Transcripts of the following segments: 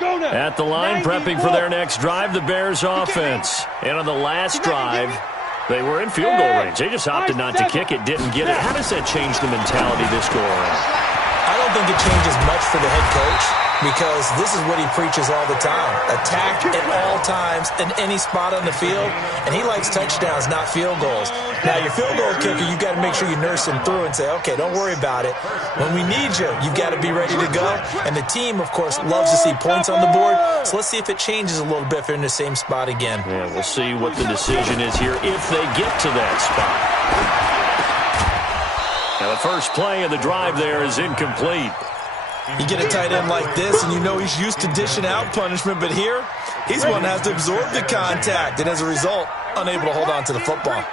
At the line, prepping for their next drive, the Bears offense. And on the last drive, they were in field goal range. They just opted not to kick it, didn't get it. How does that change the mentality this go around? I don't think it changes much for the head coach because this is what he preaches all the time. Attack at all times in any spot on the field, and he likes touchdowns, not field goals. Now, your field goal kicker, you've got to make sure you nurse him through and say, okay, don't worry about it. When we need you, you've got to be ready to go. And the team, of course, loves to see points on the board, so let's see if it changes a little bit if they're in the same spot again. Yeah, we'll see what the decision is here if they get to that spot. Now, the first play of the drive there is incomplete. You get a tight end like this, and you know he's used to dishing out punishment, but here, he's one that has to absorb the contact, and as a result, unable to hold on to the football.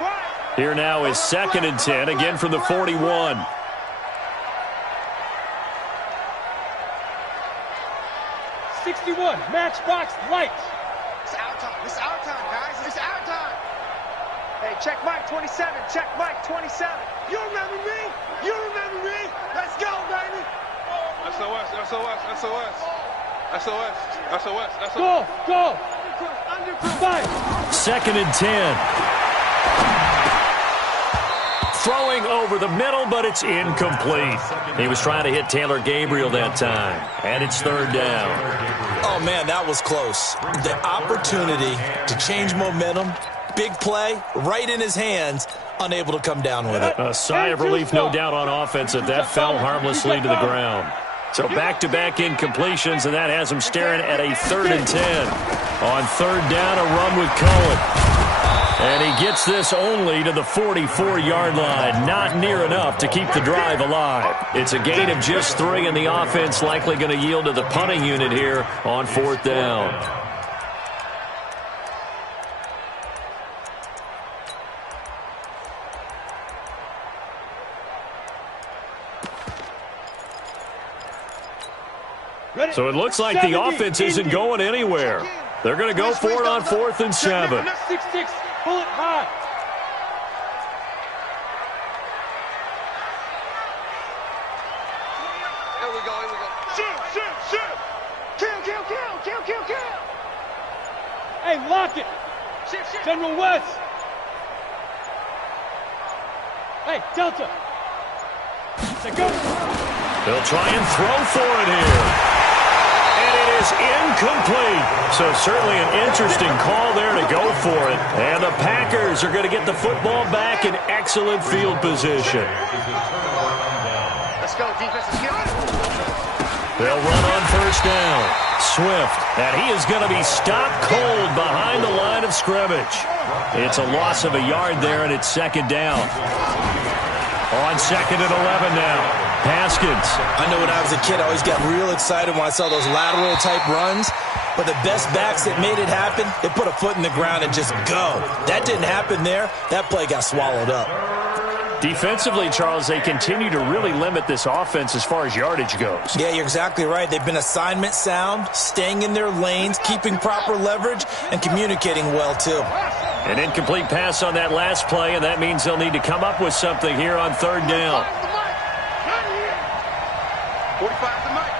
Here now is 2nd and 10, again from the 41. Matchbox lights. It's our time. It's our time, guys. It's our time. Hey, check Mike 27. Check Mike 27. You remember me? You remember me? Let's go, baby. SOS, SOS, SOS. SOS, SOS, SOS. Go. Under 5. 2nd and 10. Throwing over the middle, but it's incomplete. He was trying to hit Taylor Gabriel that time. And it's 3rd down. Oh, man, that was close. The opportunity to change momentum, big play, right in his hands, unable to come down with it. A sigh of relief, no doubt, on offense that that fell harmlessly to the ground. So back-to-back incompletions, and that has him staring at a 3rd and 10. On 3rd down, a run with Cohen. And he gets this only to the 44-yard line. Not near enough to keep the drive alive. It's a gain of just 3, and the offense likely going to yield to the punting unit here on 4th down. So it looks like the offense isn't going anywhere. They're going to go for it on 4th and 7. 6-6. Pull it high. Here we go. Shoot. Kill. Hey, lock it. General West. Hey, Delta. Go. They'll try and throw for it here. And it is incomplete. So certainly an interesting call there to go for it. And the Packers are going to get the football back in excellent field position. Let's go, defensive skill. They'll run on 1st down. Swift, and he is going to be stopped cold behind the line of scrimmage. It's a loss of a yard there, and it's 2nd down. On 2nd and 11 now. Haskins. I know when I was a kid, I always got real excited when I saw those lateral-type runs. But the best backs that made it happen, they put a foot in the ground and just go. That didn't happen there. That play got swallowed up. Defensively, Charles, they continue to really limit this offense as far as yardage goes. Yeah, you're exactly right. They've been assignment sound, staying in their lanes, keeping proper leverage, and communicating well, too. An incomplete pass on that last play, and that means they'll need to come up with something here on 3rd down. 45 to Mike.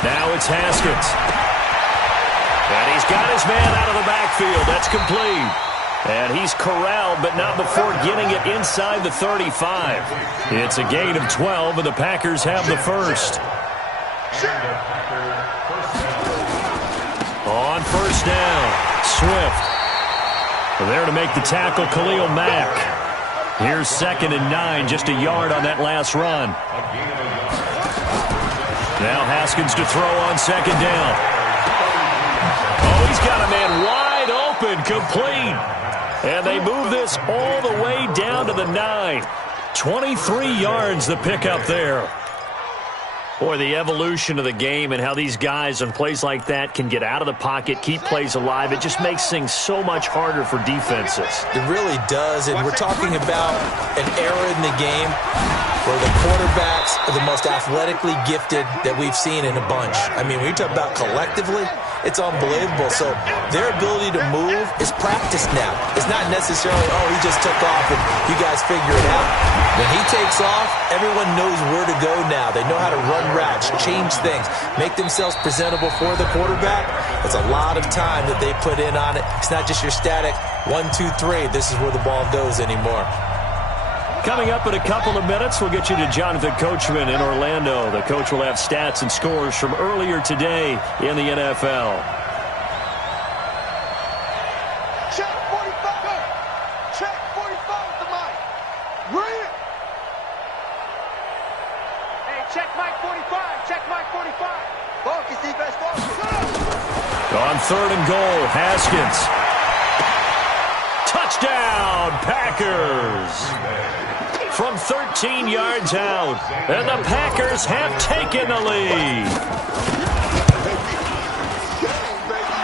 Now it's Haskins. And he's got his man out of the backfield. That's complete. And he's corralled, but not before getting it inside the 35. It's a gain of 12, and the Packers have the first. On 1st down, Swift. There to make the tackle, Khalil Mack. Here's 2nd and 9, just a yard on that last run. Now Haskins to throw on 2nd down. Oh, he's got a man wide open, complete. And they move this all the way down to the 9. 23 yards the pickup there. Boy, the evolution of the game and how these guys on plays like that can get out of the pocket, keep plays alive, it just makes things so much harder for defenses. It really does, and we're talking about an era in the game where the quarterbacks are the most athletically gifted that we've seen in a bunch. I mean, when you talk about collectively, it's unbelievable. So their ability to move is practiced now. It's not necessarily, oh, he just took off and you guys figure it out. When he takes off, everyone knows where to go now. They know how to run routes, change things, make themselves presentable for the quarterback. It's a lot of time that they put in on it. It's not just your static 1, 2, 3. This is where the ball goes anymore. Coming up in a couple of minutes, we'll get you to Jonathan Coachman in Orlando. The coach will have stats and scores from earlier today in the NFL. Check 45. Check 45 with the mic. Bring it. Hey, check mic 45. Check mic 45. Focus, defense, focus. On 3rd and goal, Haskins. Touchdown, Packers. From 13 yards out, and the Packers have taken the lead.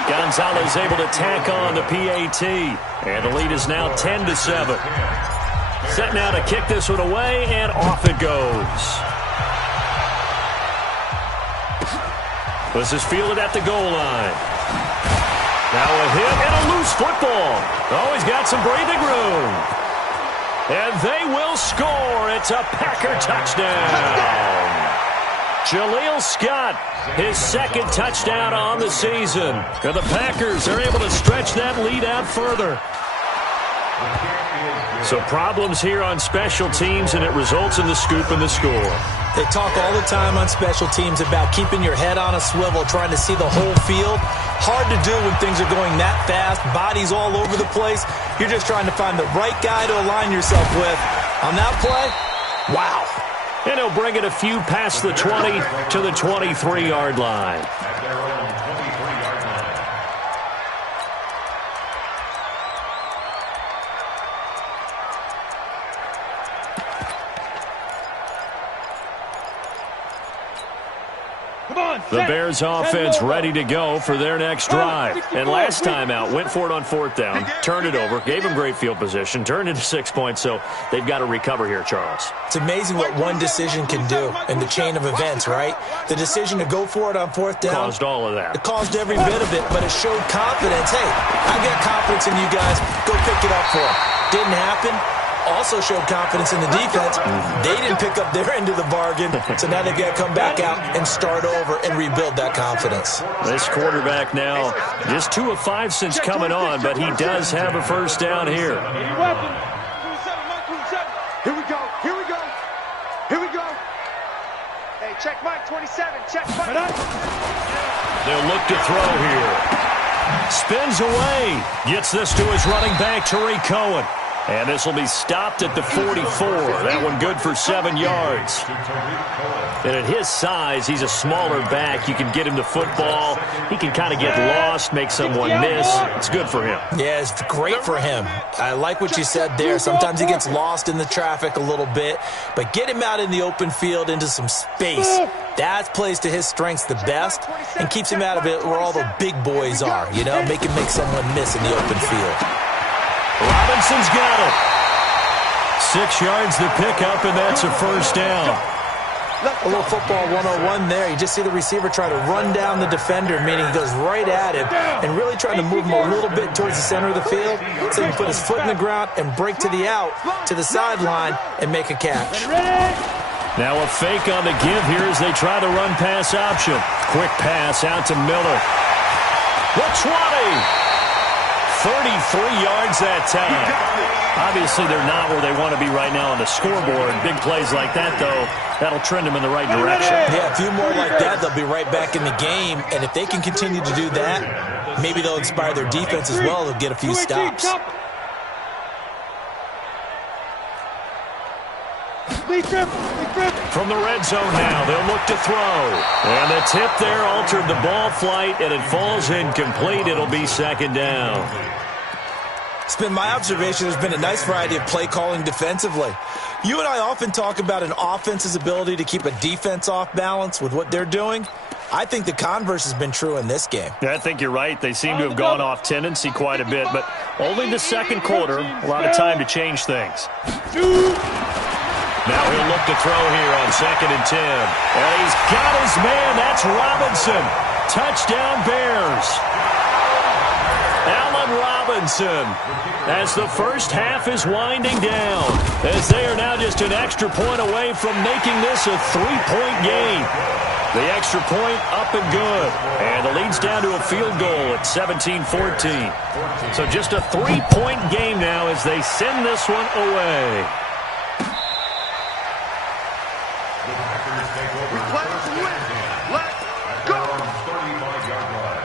Gonzalez able to tack on the PAT, and the lead is now 10-7. Set now to kick this one away, and off it goes. This is fielded at the goal line. Now a hit and a loose football. Oh, he's got some breathing room. And they will score. It's a Packer touchdown. Jaleel Scott, his 2nd touchdown on the season. And the Packers are able to stretch that lead out further. So problems here on special teams, and it results in the scoop and the score. They talk all the time on special teams about keeping your head on a swivel, trying to see the whole field. Hard to do when things are going that fast, bodies all over the place. You're just trying to find the right guy to align yourself with. On that play, wow. And he'll bring it a few past the 20 to the 23-yard line. The Bears offense ready to go for their next drive. And last time out, went for it on 4th down, turned it over, gave them great field position, turned into 6 points, so they've got to recover here, Charles. It's amazing what one decision can do in the chain of events, right? The decision to go for it on 4th down. Caused all of that. It caused every bit of it, but it showed confidence. Hey, I got confidence in you guys. Go pick it up for them. Didn't happen. Also showed confidence in the defense. They didn't pick up their end of the bargain, so now they've got to come back out and start over and rebuild that confidence. This quarterback now just 2 of 5 since coming on, but he does have a first down here. Here we go. Here we go. Here we go. Hey, check mic 27. Check mic. They'll look to throw here. Spins away. Gets this to his running back, Tariq Cohen. And this will be stopped at the 44. That one good for 7 yards. And at his size, he's a smaller back. You can get him to football. He can kind of get lost, make someone miss. It's good for him. Yeah, it's great for him. I like what you said there. Sometimes he gets lost in the traffic a little bit. But get him out in the open field into some space. That plays to his strengths the best and keeps him out of it where all the big boys are. You know, make him make someone miss in the open field. Robinson's got it. 6 yards to pick up, and that's a first down. A little football 101 there. You just see the receiver try to run down the defender, meaning he goes right at him and really trying to move him a little bit towards the center of the field so he can put his foot in the ground and break to the out, to the sideline, and make a catch. Now a fake on the give here as they try the run pass option. Quick pass out to Miller. The 20. 33 yards that time. Obviously, they're not where they want to be right now on the scoreboard. Big plays like that, though, that'll trend them in the right direction. Yeah, a few more like that, they'll be right back in the game. And if they can continue to do that, maybe they'll inspire their defense as well. They'll get a few stops. From the red zone now, they'll look to throw. And the tip there altered the ball flight, and it falls incomplete. It'll be 2nd down. It's been my observation there's been a nice variety of play calling defensively. You and I often talk about an offense's ability to keep a defense off balance with what they're doing. I think the converse has been true in this game. Yeah, I think you're right. They seem to have gone off tendency quite a bit, but only the 2nd quarter, a lot of time to change things. Now he'll look to throw here on 2nd and 10. And he's got his man. That's Robinson. Touchdown Bears. Allen Robinson, as the first half is winding down, as they are now just an extra point away from making this a 3-point game. The extra point up and good. And the lead's down to a field goal at 17-14. So just a 3-point game now as they send this one away. We play to win. Let's go. 35-yard line.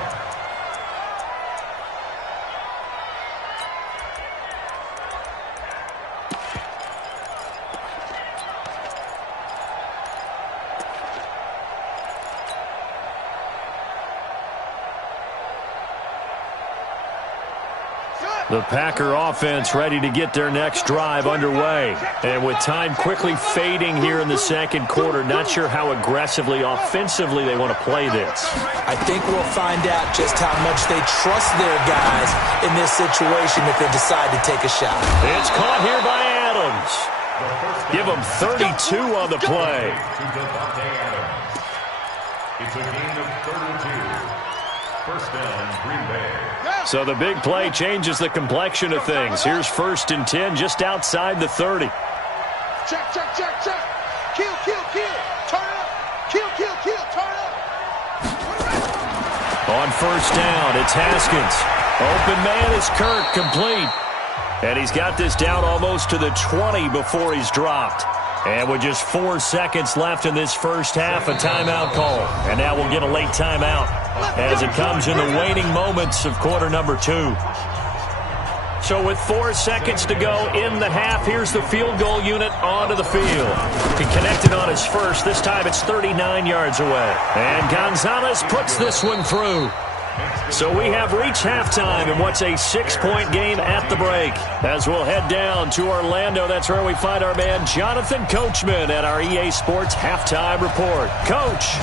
The Packer offense ready to get their next drive underway. And with time quickly fading here in the second quarter, not sure how aggressively, offensively they want to play this. I think we'll find out just how much they trust their guys in this situation if they decide to take a shot. It's caught here by Adams. Give him 32 on the play. It's a gain of 32. First down, Green Bay. So the big play changes the complexion of things. Here's 1st and 10 just outside the 30. Check, check, check, check. Kill, kill, kill. Turn it up. Kill, kill, kill. Turn it up. On 1st down, it's Haskins. Open man is Kirk, complete. And he's got this down almost to the 20 before he's dropped. And with just 4 seconds left in this first half, a timeout call. And now we'll get a late timeout as it comes in the waning moments of quarter number 2. So with 4 seconds to go in the half, here's the field goal unit onto the field. He connected on his first. This time it's 39 yards away. And Gonzalez puts this one through. So we have reached halftime in what's a 6-point game at the break. As we'll head down to Orlando, that's where we find our man Jonathan Coachman at our EA Sports Halftime Report. Coach.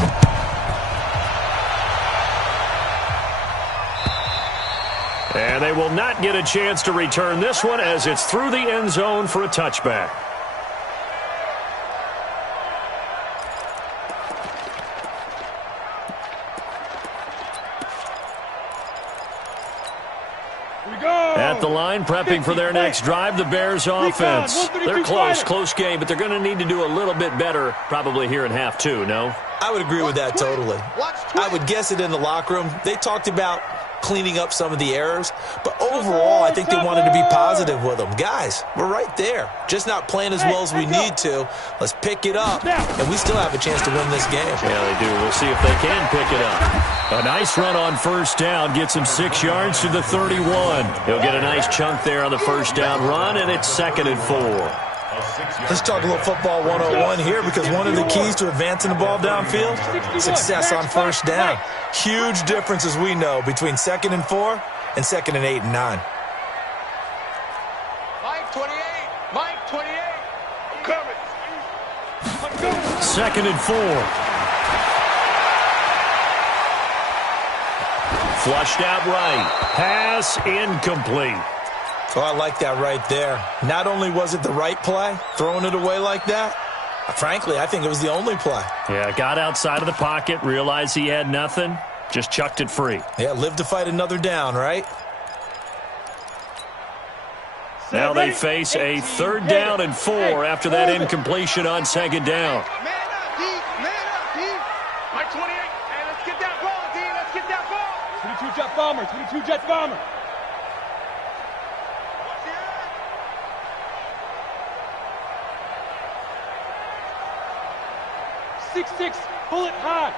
And they will not get a chance to return this one as it's through the end zone for a touchback. At the line, prepping for their next drive, the Bears offense. They're close game, but they're going to need to do a little bit better probably here in half 2, no? I would agree with that totally. I would guess it in the locker room. They talked about cleaning up some of the errors, but overall, I think they wanted to be positive with them. Guys, we're right there. Just not playing as well as we need to. Let's pick it up, and we still have a chance to win this game. Yeah, they do. We'll see if they can pick it up. A nice run on 1st down gets him 6 yards to the 31. He'll get a nice chunk there on the 1st down run, and it's 2nd and 4. Let's talk a little football 101 here, because one of the keys to advancing the ball downfield, success on 1st down. Huge difference, as we know, between 2nd and 4 and 2nd and 8 and 9. Mike 28. Mike 28. I'm coming. 2nd and 4. Flushed out right. Pass incomplete. Oh, I like that right there. Not only was it the right play, throwing it away like that, frankly, I think it was the only play. Yeah, got outside of the pocket, realized he had nothing, just chucked it free. Yeah, live to fight another down, right? Now they face a 3rd down and 4 after that incompletion on 2nd down. Man up, D. Man up, D. Mike 28. Hey, let's get that ball, D. Let's get that ball. 22 Jet Bomber. 22 Jet Bomber. 6'6", bullet high.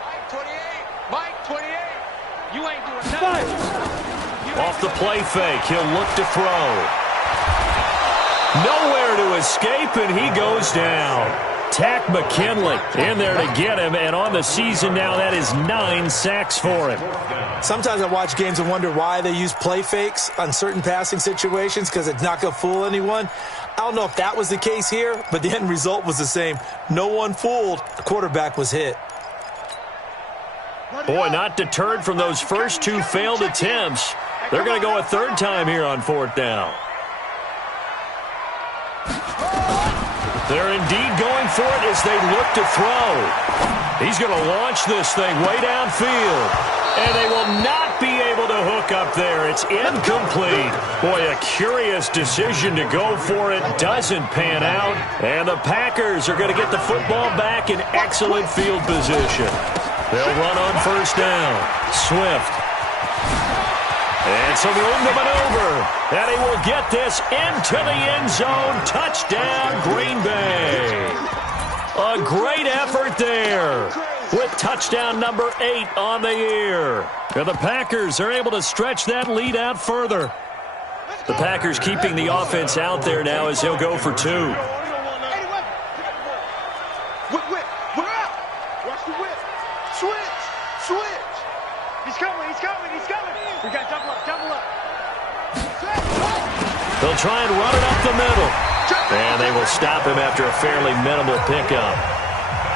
Mike 28. Mike 28. You ain't doing nothing. Off the play fake, he'll look to throw. Nowhere to escape, and he goes down. Tack McKinley in there to get him, and on the season now, that is 9 sacks for him. Sometimes I watch games and wonder why they use play fakes on certain passing situations, because it's not going to fool anyone. I don't know if that was the case here, but the end result was the same. No one fooled. The quarterback was hit. Boy, not deterred from those first 2 failed attempts. They're going to go a 3rd time here on 4th down. They're indeed going for it as they look to throw. He's going to launch this thing way downfield. And they will not be able to hook up there. It's incomplete. Boy, a curious decision to go for it. Doesn't pan out. And the Packers are going to get the football back in excellent field position. They'll run on first down. Swift. And some room to maneuver. And he will get this into the end zone. Touchdown, Green Bay. A great effort there with touchdown number 8 on the year. And the Packers are able to stretch that lead out further. The Packers keeping the offense out there now as he'll go for 2. Whip, whip, we're out. Watch the whip. Switch, switch. He's coming, he's coming, he's coming. We got double up, double up. They'll try and run it up the middle. And they will stop him after a fairly minimal pickup.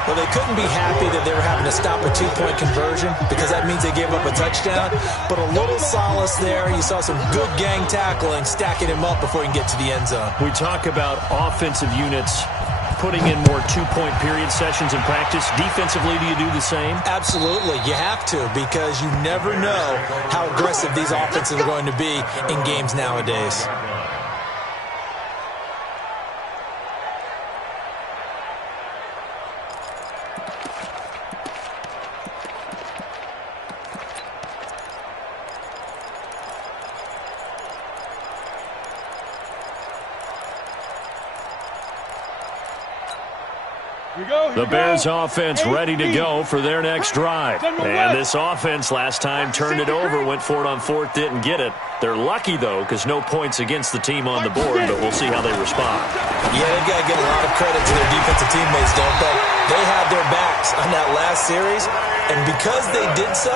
Well, they couldn't be happy that they were having to stop a 2-point conversion because that means they gave up a touchdown. But a little solace there. You saw some good gang tackling, stacking him up before he can get to the end zone. We talk about offensive units putting in more 2-point period sessions in practice. Defensively, do you do the same? Absolutely. You have to because you never know how aggressive these offenses are going to be in games nowadays. The Bears offense ready to go for their next drive. And this offense last time turned it over, went for it on 4th, didn't get it. They're lucky, though, because no points against the team on the board, but we'll see how they respond. Yeah, they've got to give a lot of credit to their defensive teammates, don't they? They had their backs on that last series, and because they did so,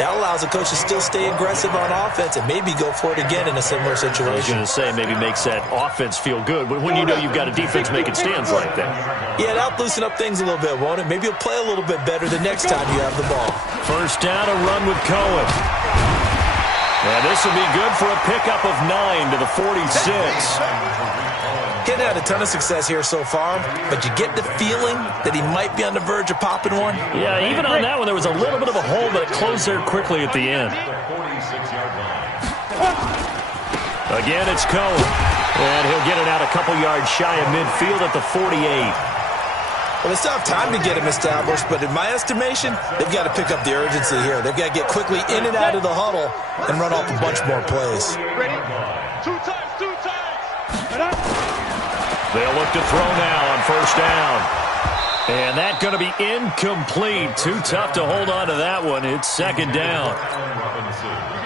that allows the coach to still stay aggressive on offense and maybe go for it again in a similar situation. I was going to say maybe makes that offense feel good, but when you know you've got a defense making stands like that. Yeah, that'll loosen up things a little bit, won't it? Maybe you'll play a little bit better the next time you have the ball. First down, a run with Cohen. And this will be good for a pickup of 9 to the 46. He hasn't had a ton of success here so far, but you get the feeling that he might be on the verge of popping one. Yeah, even on that one, there was a little bit of a hole, but it closed there quickly at the end. Again, it's Cohen. And he'll get it out a couple yards shy of midfield at the 48. Well, they still have time to get him established, but in my estimation, they've got to pick up the urgency here. They've got to get quickly in and out of the huddle and run off a bunch more plays. Ready? 2 times, 2 times. They'll look to throw now on first down. And that's going to be incomplete. Too tough to hold on to that one. It's second down.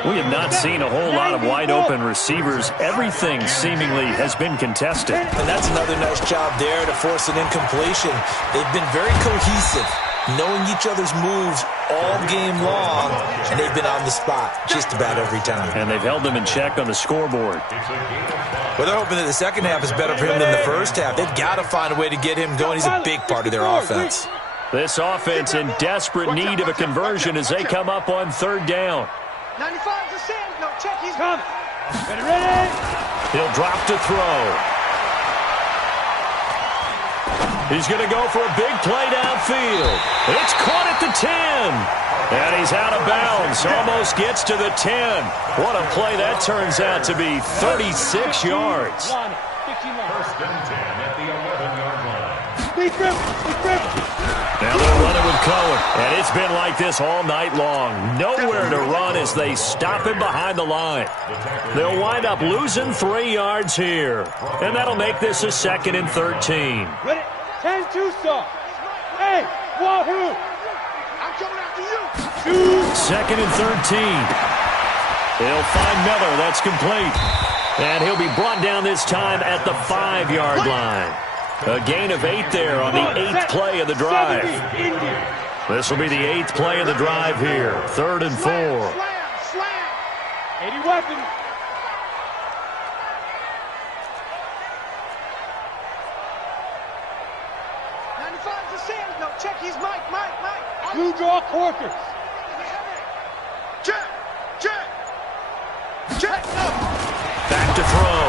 We have not seen a whole lot of wide-open receivers. Everything seemingly has been contested. And that's another nice job there to force an incompletion. They've been very cohesive, knowing each other's moves all game long, and they've been on the spot just about every time. And they've held them in check on the scoreboard. Well, they're hoping that the second half is better for him than the first half. They've got to find a way to get him going. He's a big part of their offense. This offense in desperate need of a conversion as they come up on third down. 95 to Sam. No, check. He's coming. Ready? He'll drop to throw. He's going to go for a big play downfield. It's caught at the 10. And he's out of bounds. Almost gets to the 10. What a play that turns out to be. 36 yards. First and 10 at the 11-yard line. Now they're running with Cohen. And it's been like this all night long. Nowhere to run as they stop him behind the line. They'll wind up losing 3 yards here. And that'll make this a 2nd and 13. Ready? 10-2 stop. Hey, wahoo! I'm coming after you. 2nd and 13. He'll find Miller. That's complete. And he'll be brought down this time at the 5-yard line. A gain of 8 there on the 8th play of the drive. This will be the 8th play of the drive here. 3rd and 4. Slam. 80 weapon. No, check. He's Mike. You draw quarters. Check. Back to throw.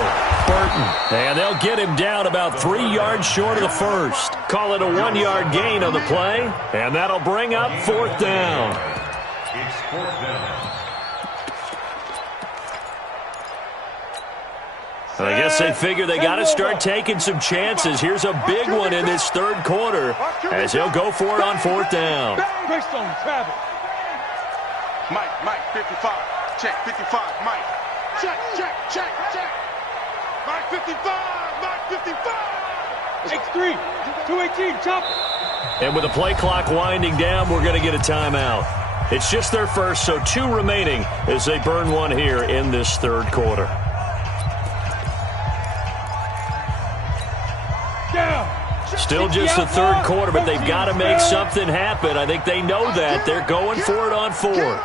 And they'll get him down about 3 yards short of the first. Call it a 1-yard gain on the play, and that'll bring up 4th down. It's 4th down. I guess they figure they got to start taking some chances. Here's a big one in this 3rd quarter as he'll go for it on 4th down. Mike, 55. Check, 55, Mike. Check. Mike 55. X3, 218, chop. And with the play clock winding down, we're going to get a timeout. It's just their first, so 2 remaining as they burn one here in this 3rd quarter. Still just the 3rd quarter, but they've got to make something happen. I think they know that. They're going for it on 4th.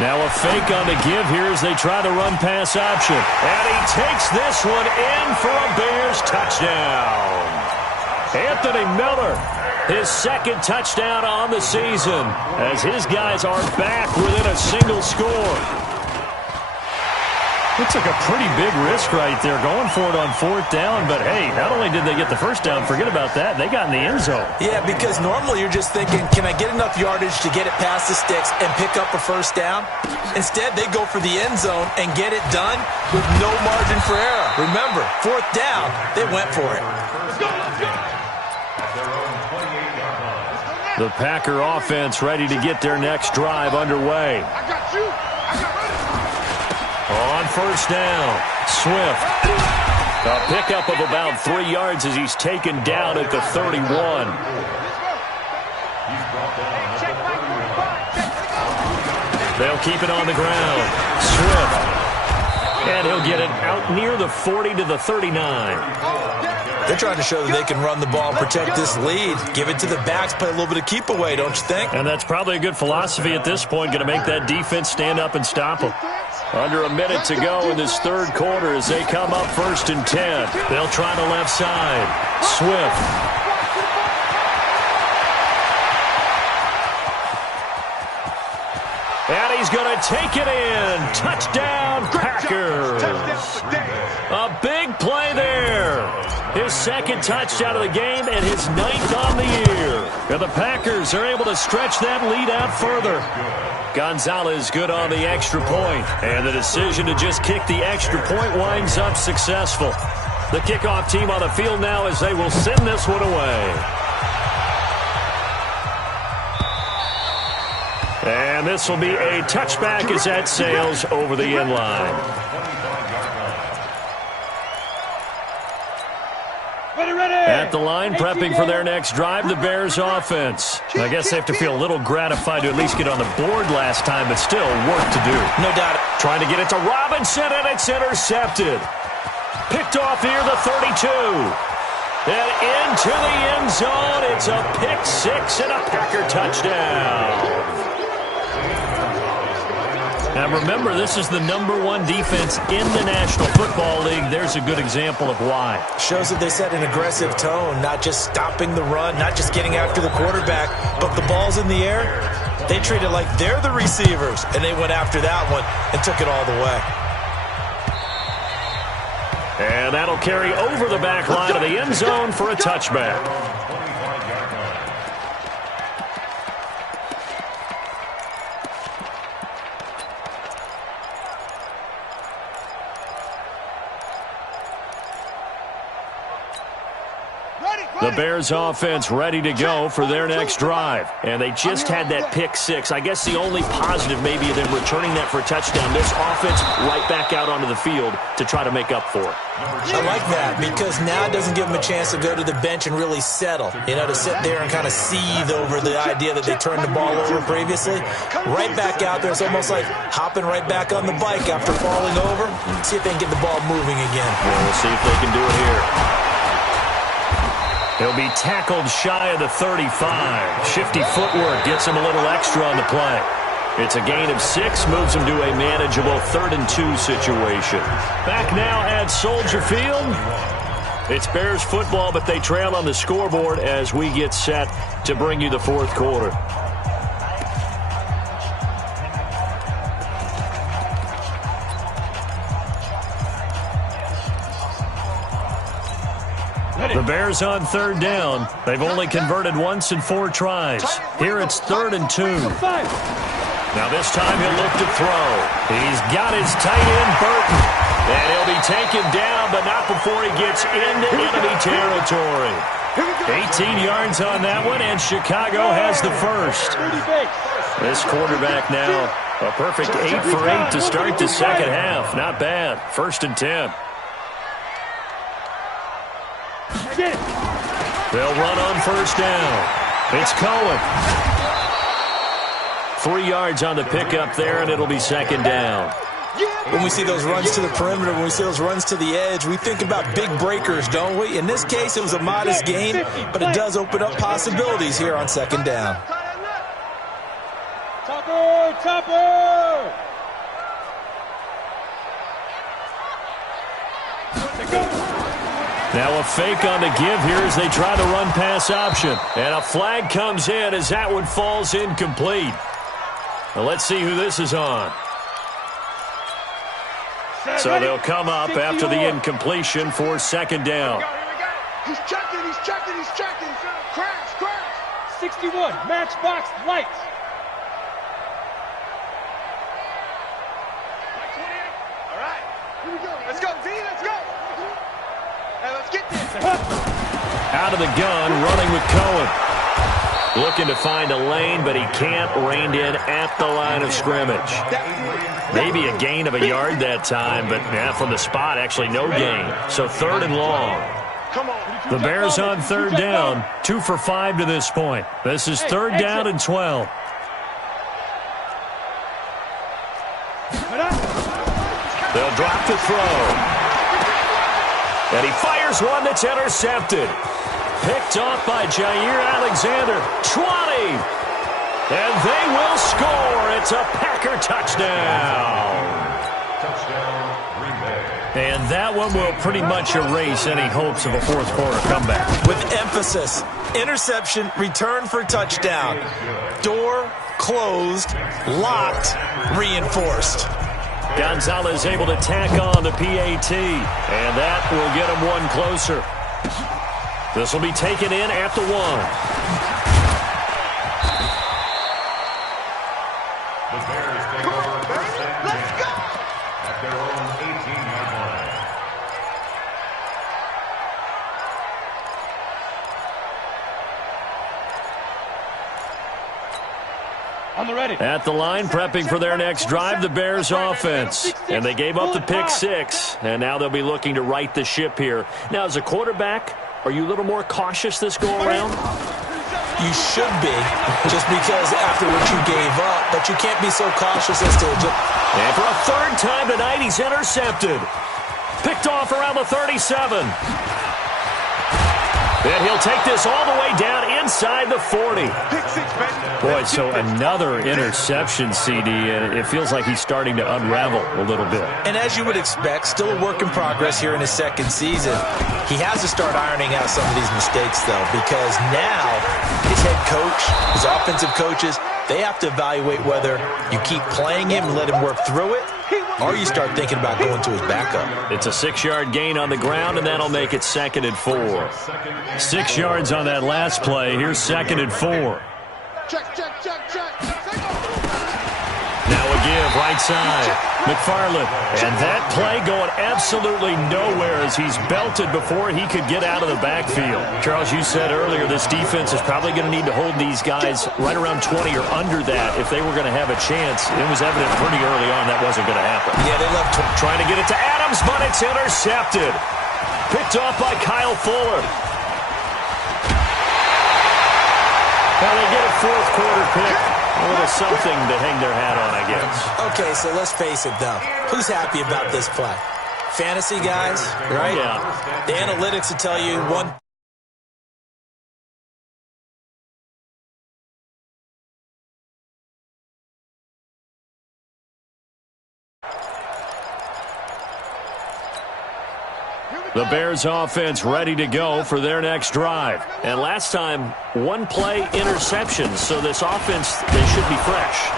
Now a fake on the give here as they try the run-pass option. And he takes this one in for a Bears touchdown. Anthony Miller, his 2nd touchdown on the season as his guys are back within a single score. Looks like a pretty big risk right there, going for it on 4th down. But, hey, not only did they get the first down, forget about that, they got in the end zone. Yeah, because normally you're just thinking, can I get enough yardage to get it past the sticks and pick up a first down? Instead, they go for the end zone and get it done with no margin for error. Remember, 4th down, they went for it. The Packer offense ready to get their next drive underway. I got you. On 1st down, Swift. A pickup of about 3 yards as he's taken down at the 31. They'll keep it on the ground. Swift. And he'll get it out near the 40 to the 39. They're trying to show that they can run the ball and protect this lead. Give it to the backs, play a little bit of keep away, don't you think? And that's probably a good philosophy at this point, going to make that defense stand up and stop them. Under a minute to go in this 3rd quarter as they come up 1st and 10. They'll try the left side. Swift. And he's going to take it in. Touchdown, Packers. A big play there. His 2nd touchdown of the game and his 9th on the year. And the Packers are able to stretch that lead out further. Gonzalez good on the extra point. And the decision to just kick the extra point winds up successful. The kickoff team on the field now as they will send this one away. And this will be a touchback as that sails over the end line. At the line, prepping for their next drive, the Bears offense. I guess they have to feel a little gratified to at least get on the board last time, but still work to do. No doubt. Trying to get it to Robinson, and it's intercepted. Picked off here, the 32. And into the end zone, it's a pick 6 and a Packer touchdown. Now remember, this is the #1 defense in the National Football League. There's a good example of why. Shows that they set an aggressive tone, not just stopping the run, not just getting after the quarterback, but the ball's in the air. They treat it like they're the receivers, and they went after that one and took it all the way. And that'll carry over the back line of the end zone for a touchback. The Bears offense ready to go for their next drive. And they just had that pick 6. I guess the only positive maybe of them returning that for a touchdown. This offense right back out onto the field to try to make up for it. I like that because now it doesn't give them a chance to go to the bench and really settle. You know, to sit there and kind of seethe over the idea that they turned the ball over previously. Right back out there. It's almost like hopping right back on the bike after falling over. See if they can get the ball moving again. Well, we'll see if they can do it here. He'll be tackled shy of the 35. Shifty footwork gets him a little extra on the play. It's a gain of 6, moves him to a manageable 3rd and 2 situation. Back now at Soldier Field. It's Bears football, but they trail on the scoreboard as we get set to bring you the 4th quarter. The Bears on third down. They've only converted once in 4 tries. Here it's 3rd and 2. Now this time he'll look to throw. He's got his tight end, Burton. And he'll be taken down, but not before he gets into enemy territory. 18 yards on that one, and Chicago has the first. This quarterback now, a perfect 8 for 8 to start the second half. Not bad. 1st and 10. They'll run on 1st down. It's Cohen. 3 yards on the pickup there, and it'll be 2nd down. When we see those runs to the perimeter, when we see those runs to the edge, we think about big breakers, don't we? In this case, it was a modest gain, but it does open up possibilities here on 2nd down. Topper! Now a fake on the give here as they try the run-pass option. And a flag comes in as that one falls incomplete. Now let's see who this is on. So they'll come up after the incompletion for 2nd down. He's checking. Crash. 61, matchbox lights. 28. All right, here we go. Let's go, V, let's go. Hey, let's get this. Out of the gun, running with Cohen. Looking to find a lane, but he can't. Reined in at the line of scrimmage. Maybe a gain of a yard that time, but from the spot, actually no gain. So 3rd and long. The Bears on 3rd down, 2 for 5 to this point. This is 3rd down and 12. They'll drop the throw. And he fires one that's intercepted. Picked off by Jair Alexander. 20. And they will score. It's a Packer touchdown. And that one will pretty much erase any hopes of a 4th quarter comeback. With emphasis, interception, return for touchdown. Door closed, locked, reinforced. Gonzalez able to tack on the PAT, and that will get him one closer. This will be taken in at the 1. The Bears take over 1st and 10 at their own 18-yard line. On the ready. At the line, prepping for their next drive, the Bears offense. And they gave up the pick 6, and now they'll be looking to right the ship here. Now, as a quarterback, are you a little more cautious this go-around? You should be, just because after what you gave up, but you can't be so cautious as to just... And for a 3rd time tonight, he's intercepted. Picked off around the 37. And he'll take this all the way down inside the 40. Boy, so another interception, CD, and it feels like he's starting to unravel a little bit. And as you would expect, still a work in progress here in his 2nd season. He has to start ironing out some of these mistakes, though, because now his head coach, his offensive coaches, they have to evaluate whether you keep playing him and let him work through it, or you start thinking about going to his backup. It's a 6-yard gain on the ground, and that'll make it 2nd and 4. 6 yards on that last play. Here's 2nd and 4. Check. Now a give, right side. McFarland. And that play going absolutely nowhere as he's belted before he could get out of the backfield. Charles, you said earlier this defense is probably going to need to hold these guys right around 20 or under that if they were going to have a chance. It was evident pretty early on that wasn't going to happen. Yeah, they left trying to get it to Adams, but it's intercepted. Picked off by Kyle Fuller. Now they get a 4th quarter pick. A little something to hang their hat on, I guess. Okay, so let's face it, though. Who's happy about this play? Fantasy guys, right? Yeah. The analytics will tell you one. The Bears offense ready to go for their next drive. And last time, 1-play interception. So this offense, they should be fresh.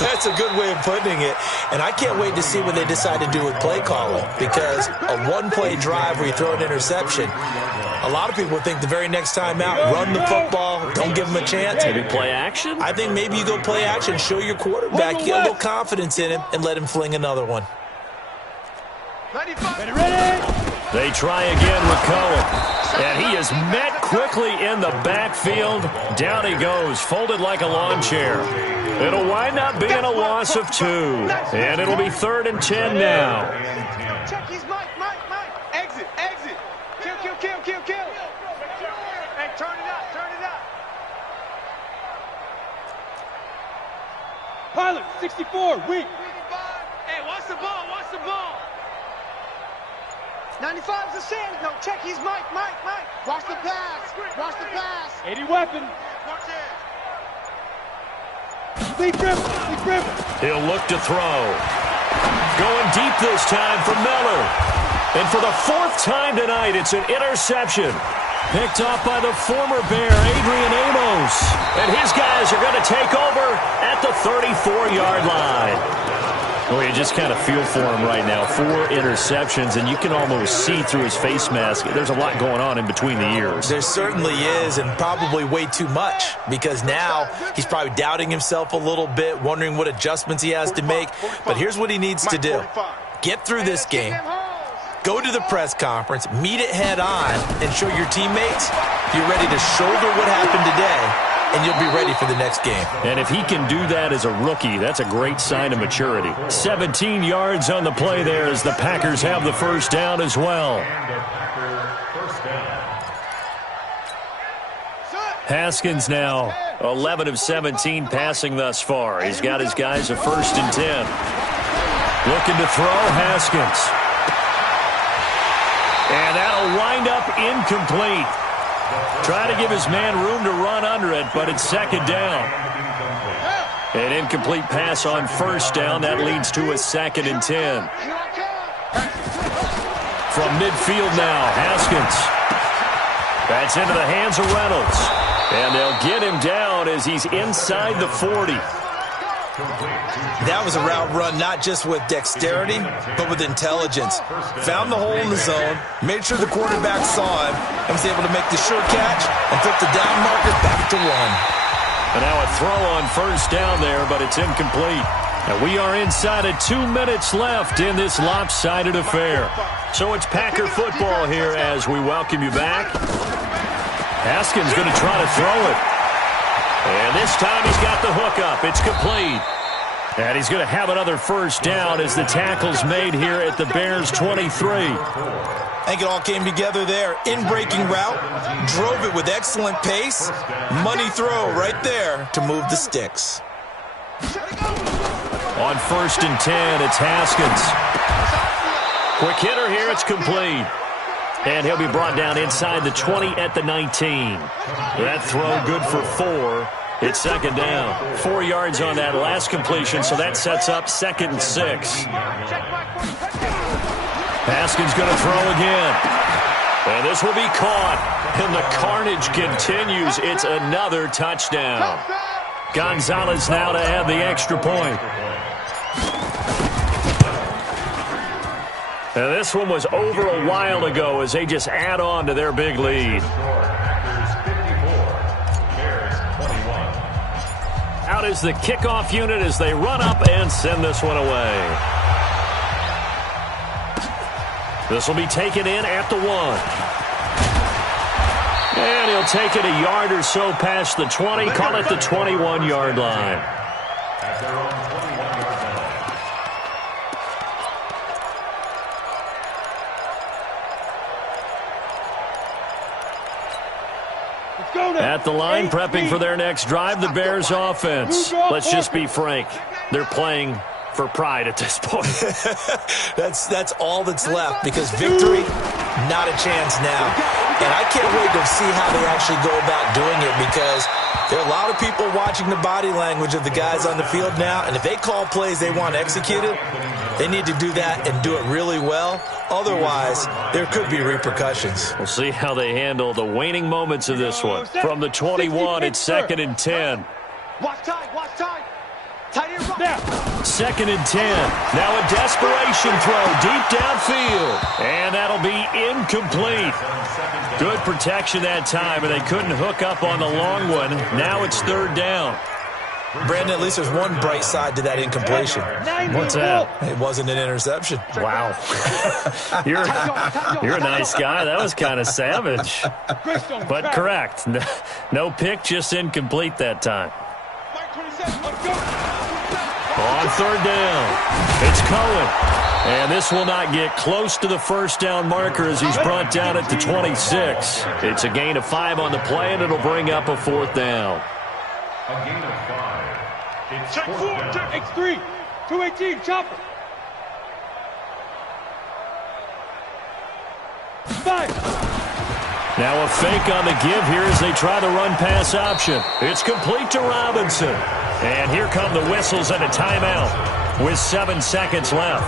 That's a good way of putting it. And I can't wait to see what they decide to do with play calling. Because a 1-play drive where you throw an interception, A lot of people think the very next time out, run the football, don't give him a chance. Maybe play action? I think maybe you go play action, show your quarterback, get a little confidence in him, and let him fling another one. Ready, ready. They try again with Cohen. And he is met quickly in the backfield. Down he goes, folded like a lawn chair. It'll wind up being a loss of 2. And it'll be 3rd and 10 now. Check, he's Mike. Exit. Kill. Hey, turn it up. Pilot, 64, weak. Hey, watch the ball. 95's the sand. No, check, he's Mike. Watch the pass. 80 weapon. Watch it. Lead grip. He'll look to throw. Going deep this time for Miller. And for the 4th time tonight, it's an interception. Picked off by the former Bear, Adrian Amos. And his guys are going to take over at the 34-yard line. Well, you just kind of feel for him right now. 4 interceptions, and you can almost see through his face mask. There's a lot going on in between the ears. There certainly is, and probably way too much, because now he's probably doubting himself a little bit, wondering what adjustments he has to make. But here's what he needs to do. Get through this game. Go to the press conference, meet it head on, and show your teammates you're ready to shoulder what happened today, and you'll be ready for the next game. And if he can do that as a rookie, that's a great sign of maturity. 17 yards on the play there as the Packers have the first down as well. Haskins now 11 of 17 passing thus far. He's got his guys a 1st and 10. Looking to throw, Haskins. And that'll wind up incomplete. Try to give his man room to run under it, but it's 2nd down. An incomplete pass on 1st down. That leads to a 2nd and 10. From midfield now, Haskins. That's into the hands of Reynolds. And they'll get him down as he's inside the 40. That was a route run not just with dexterity, but with intelligence. Found the hole in the zone, made sure the quarterback saw him, and was able to make the sure catch and flip the down marker back to 1. And now a throw on 1st down there, but it's incomplete. And we are inside of 2 minutes left in this lopsided affair. So it's Packer football here as we welcome you back. Haskins going to try to throw it. And this time he's got the hook up. It's complete. And he's going to have another 1st down as the tackle's made here at the Bears' 23. I think it all came together there. In-breaking route, drove it with excellent pace. Money throw right there to move the sticks. On 1st and 10, it's Haskins. Quick hitter here, it's complete. And he'll be brought down inside the 20 at the 19. That throw good for 4. It's 2nd down. 4 yards on that last completion, so that sets up 2nd and 6. Haskins going to throw again. And this will be caught. And the carnage continues. It's another touchdown. Gonzalez now to add the extra point. And this one was over a while ago as they just add on to their big lead. Out is the kickoff unit as they run up and send this one away. This will be taken in at the 1. And he'll take it a yard or so past the 20, call it the 21-yard line. At their own 21-yard line. At the line, prepping for their next drive, the Bears offense. Let's just be frank. They're playing for pride at this point. That's all that's left, because victory, not a chance now. And I can't wait to see how they actually go about doing it, because there are a lot of people watching the body language of the guys on the field now, and if they call plays they want executed, they need to do that and do it really well. Otherwise, there could be repercussions. We'll see how they handle the waning moments of this one. From the 21, it's 2nd and 10. Watch time. Tight end right. 2nd and 10. Now a desperation throw deep downfield. And that'll be incomplete. Good protection that time, and they couldn't hook up on the long one. Now it's 3rd down. Brandon, at least there's one bright side to that incompletion. What's that? It wasn't an interception. Wow. You're a nice guy. That was kind of savage. But correct. No pick, just incomplete that time. On 3rd down, it's Cohen. And this will not get close to the 1st down marker as he's brought down at the 26. It's a gain of 5 on the play, and it'll bring up a 4th down. A gain of 5. It's Check 4th 4, down. check X3, 218, chopper. 5. Now a fake on the give here as they try the run-pass option. It's complete to Robinson. And here come the whistles and a timeout with 7 seconds left.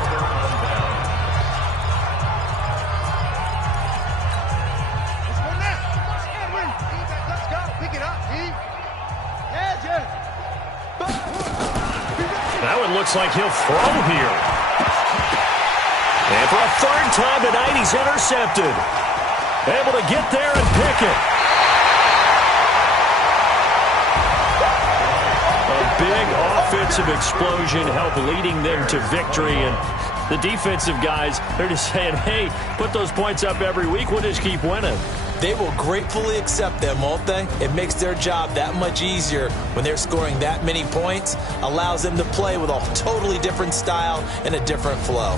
Let's go. Pick it up, E. That one looks like he'll throw here. And for a 3rd time tonight, he's intercepted. Able to get there and pick it. A big offensive explosion helped leading them to victory. And the defensive guys, they're just saying, hey, put those points up every week. We'll just keep winning. They will gratefully accept them, won't they? It makes their job that much easier when they're scoring that many points. Allows them to play with a totally different style and a different flow.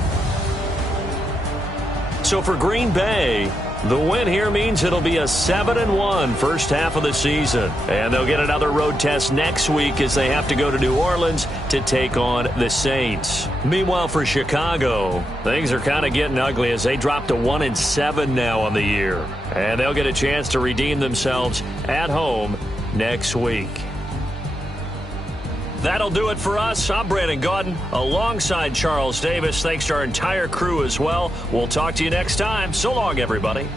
So for Green Bay, the win here means it'll be a 7-1 first half of the season. And they'll get another road test next week as they have to go to New Orleans to take on the Saints. Meanwhile, for Chicago, things are kind of getting ugly as they drop to 1-7 now on the year. And they'll get a chance to redeem themselves at home next week. That'll do it for us. I'm Brandon Gaudin alongside Charles Davis. Thanks to our entire crew as well. We'll talk to you next time. So long, everybody.